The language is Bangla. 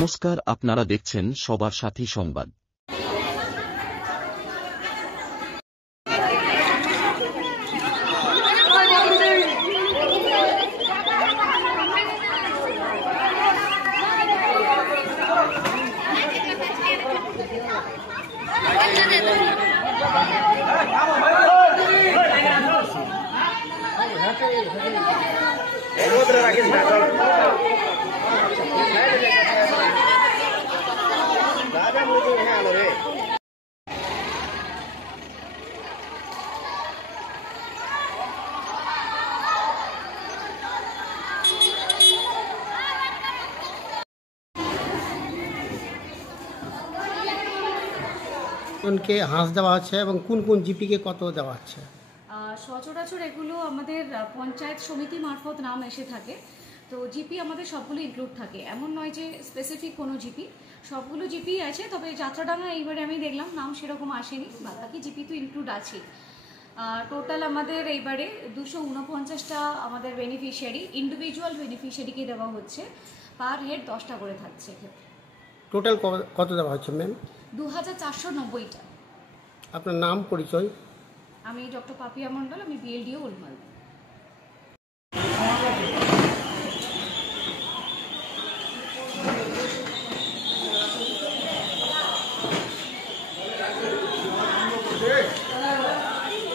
নমস্কার, আপনারা দেখছেন সবার সাথী সংবাদ। কোনকে হাঁস দেওয়া হচ্ছে এবং কোন কোন জিপিকে কত দেওয়া হচ্ছে? সচরাচর এগুলো আমাদের পঞ্চায়েত সমিতি মারফত নাম এসে থাকে। তো জিপি আমাদের সবগুলো ইনক্লুড থাকে, এমন নয় যে স্পেসিফিক কোনো জিপি, সবগুলো জিপি আছে। তবে যাত্রাডাঙ্গা এইবারে আমি দেখলাম নাম সেরকম আসেনি, বাকি জিপি তো ইনক্লুড আছে। টোটাল আমাদের এইবারে 249টা আমাদের বেনিফিশিয়ারি, ইন্ডিভিজুয়াল বেনিফিশিয়ারিকে দেওয়া হচ্ছে, পার হেড 10টা করে থাকছে। টোটাল কত দেওয়া হচ্ছে ম্যাম? 2490টা। আপনার নাম, পরিচয়? আমি ডক্টর পাপিয়া মণ্ডল, আমি বিএলডিও ওলমাল।